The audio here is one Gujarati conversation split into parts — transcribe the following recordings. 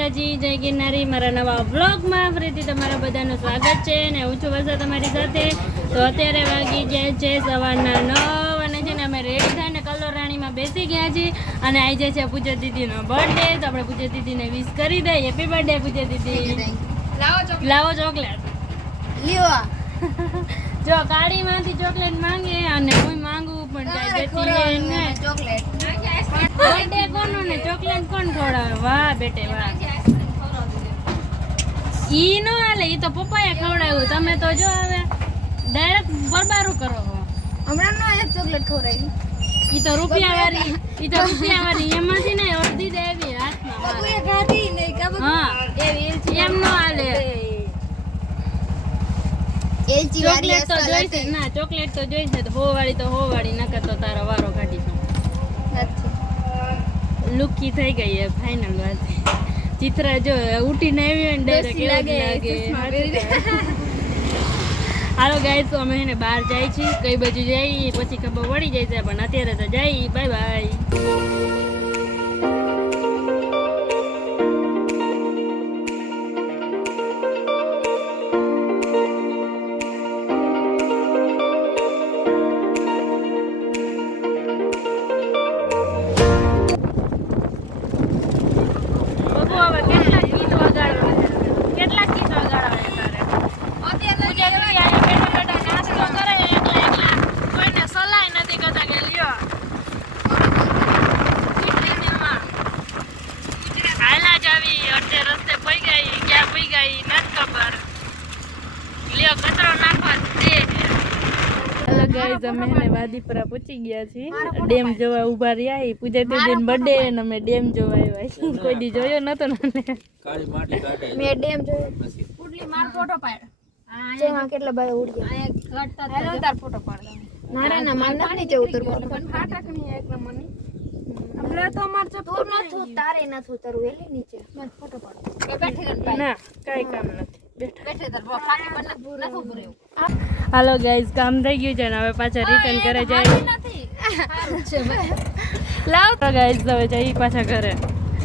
માતાજી, જય ગિરનારી. મારા નવા વ્લોગમાં ફરીથી તમારા બધાનું સ્વાગત છે ને હું છું વર્ષા તમારી સાથે. તો અત્યારે વાગી ગયા છે સવારના 9 અને છે ને અમે રેડી થઈને કલર રાણીમાં બેસી ગયા છીએ અને આજે છે પૂજા દીદીનો બર્થડે. તો આપણે પૂજા દીદીને વિશ કરી દઈએ. હેપી બર્થડે પૂજા દીદી. લાવો ચોકલેટ. જો કાળીમાંથી ચોકલેટ માંગે અને હું માંગુ પણ ચોકલેટ બર્થડે કોનો ને ચોકલેટ કોણ ખવડાવે? વાહ બેટે વાહ. ઈ નો હાલે, ઈ તો પપ્પાએ ખવડાવ્યું. તમે તો જો હવે ડાયરેક્ટ બરબારું કરો. હમણાં નો એક ચોકલેટ ખવડાવી. ઈ તો રૂપિયા વાળી એમાંથી ને અડધી દેવી હાથમાં. બબુએ ખાધી ને હા એમ નો હાલે. ચોકલેટ તો જોઈશે ના, ચોકલેટ તો જોઈશે. તો 100 વાળી તો 100 વાળી, નકર તો તારો વારો કાઢીશું. લુકી થઈ ગઈ હે ફાઇનલ વાત. ચિત્રા જો ઉઠીને આવી હોય ને ડાયરેક્ટ લાગે. હાલો ગાઈસ, અમે એને બહાર જાય છીએ. કઈ બાજુ જઈએ પછી ખબર પડી જાય છે, પણ અત્યારે તો જઈએ. Bye bye. અમે વાદીપુરા પહોંચી ગયા છીએ. ડેમ જોવા ઉભા રહ્યા. પૂજા દીદીનો બર્થડે અને અમે ડેમ જોવા આવ્યા. કોઈ દી જોયો નતો ને મેં ડેમ જોયો. ઉડલી માર ફોટો પાડ્યો. જેમાં કેટલા બાય ઉડી ગયા. હેલો તાર ફોટો પાડ. નારા ના માર ના નીચે ઉતરવાનું. પણ ફાટક ની એક નંબરની. આપણે તો માર ચપૂર નથું તારે નથું ઉતરવું એટલે નીચે. માર ફોટો પાડ. કે બેઠી ના કાઈ કામ નથી. બેઠે તાર ફાટી પર નથું ઉતર્યું. હાલો ગાઈઝ, કામ થઈ ગયું છે ને હવે પાછા રિટર્ન કરે જાય. લાવ તો ગાઈઝ હવે જઈ પાછા ઘરે.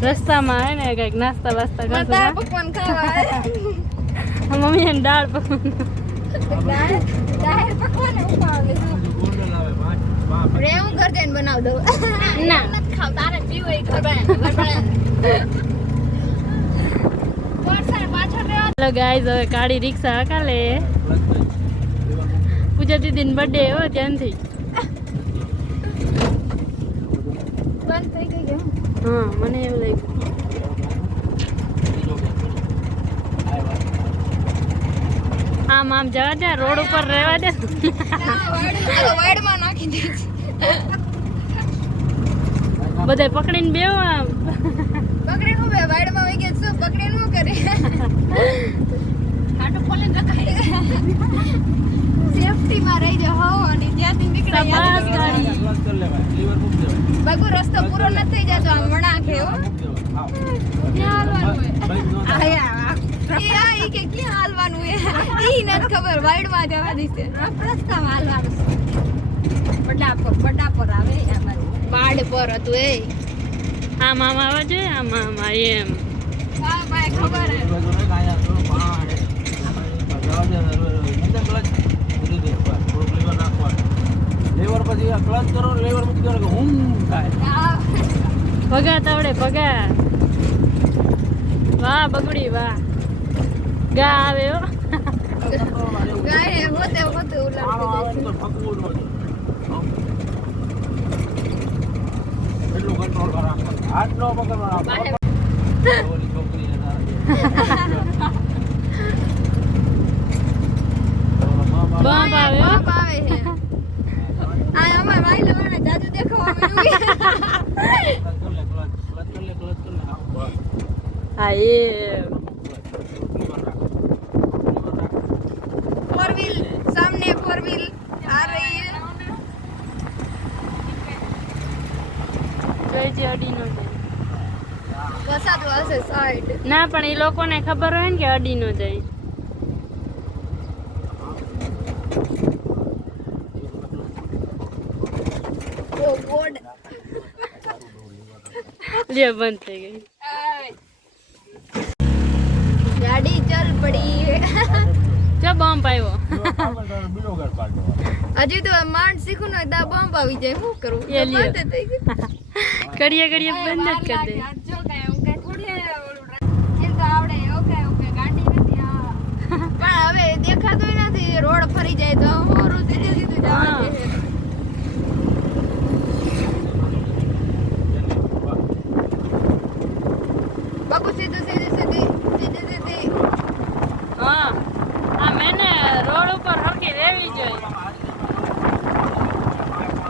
રસ્તામાં હે ને કઈક નાસ્તા વાસ્તા કરશું. દાળ પકવાન ખાવા. મમ્મી એને દાળ પકવાન હું ઘર જઈને બનાવ દઉં. ના નથી ખાવ તારે પીવું એ ઘર હેલો ગાઈઝ, હવે કાળી રિક્ષા હકાલે. પૂજા દીદીનો બર્થડે હો ત્યાંથી બંધ થઈ ગઈ. હા મને એવું લાગ્યું. આમ જવા દે, રોડ ઉપર રહેવા દે. વાડમાં નાખી દે. બધા પકડીને બેવો. આમ પકડી હું બે વાડમાં વઈ ગયા. શું પકડીને હું કરે? કાટો ખોલીને રખાય. સેફટી માં રહી જાવ હો અને ત્યાંથી નીકળ્યા. બગુ રસ્તો પૂરો ન થઈ જતો આમ વણાકે હો. ક્યાં હાલવાનું હે? આયા ઈ કે ક્યાં હાલવાનું હે? ઈ નથી ખબર. વાડમાં જવા દીશે. રસ્તામાં હાલવાનું છે. બડા પર આવે આમાં. બાડ પર હતું એ. આમ આવે છે. આમ એમ હા ભાઈ ખબર હે. ભગા તાવડે ભગા. વાહ બગડી વાહ. ગા આવે હો. ગાય હોતે ઉલાડતી એટલું કંટ્રોલ કરા. આટલો પકડવાનો. બમ આવે હો. આવે હે. આ અમાર ભાઈ લવાને જાદુ દેખાવા મળ્યું. હા એ 4 व्हील सामने 4 व्हील आ रही है. જોઈ છે અડીનો છે. વરસાદ આવશે સાઈડ. ના પણ એ લોકોને ખબર હોય ને કે અડીનો જાય. ઓ ગોડ લે બંધ થઈ ગઈ. ગાડી ચલ પડી જો બોમ્બ આવ્યો બીજો ઘર પાડો હજી તો માંડ શીખું ને દા બોમ્બ આવી જાય શું કરું એ લ્યો. બંધ થઈ ગયું. ઘડીએ ઘડીએ બંધ જ કરી દે જો કાંઈ એવું કાંઈ થોડી એ તો આવડે ઓકે ગાડી નથી આ પણ હવે દેખાતું નથી રોડ ફરી જાય તો હોરું સીધું જવા હા. દે બાબુ સીધી હા આ મેને રોડ ઉપર હરખી રહેવી જોઈએ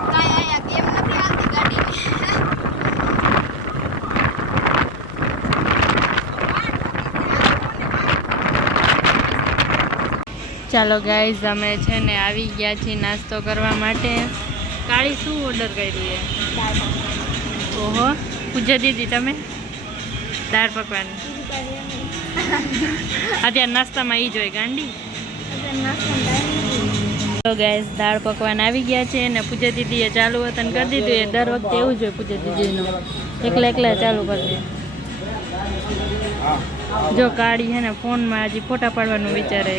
કાંઈ અહીંયા કેમ નથી આવતી ગાડીની ચાલો ગાઈઝ અમે છે ને આવી ગયા છીએ નાસ્તો કરવા માટે કાળી શું ઓર્ડર કર્યું છે ઓહો પૂજા દીદી તમે દાળ પકવાન અત્યારે નાસ્તામાં ઈ જોઈ ગાંડી તો ગાઈઝ દાળ પકવાન આવી ગયા છે ને પૂજા દીદીએ ચાલુ વતન કરી દીધું એ દર વખતે એવું જ હોય પૂજા દીદીનું એકલા ચાલુ કરી દે જો કાળી છે ને ફોનમાં હજી ફોટા પાડવાનું વિચારે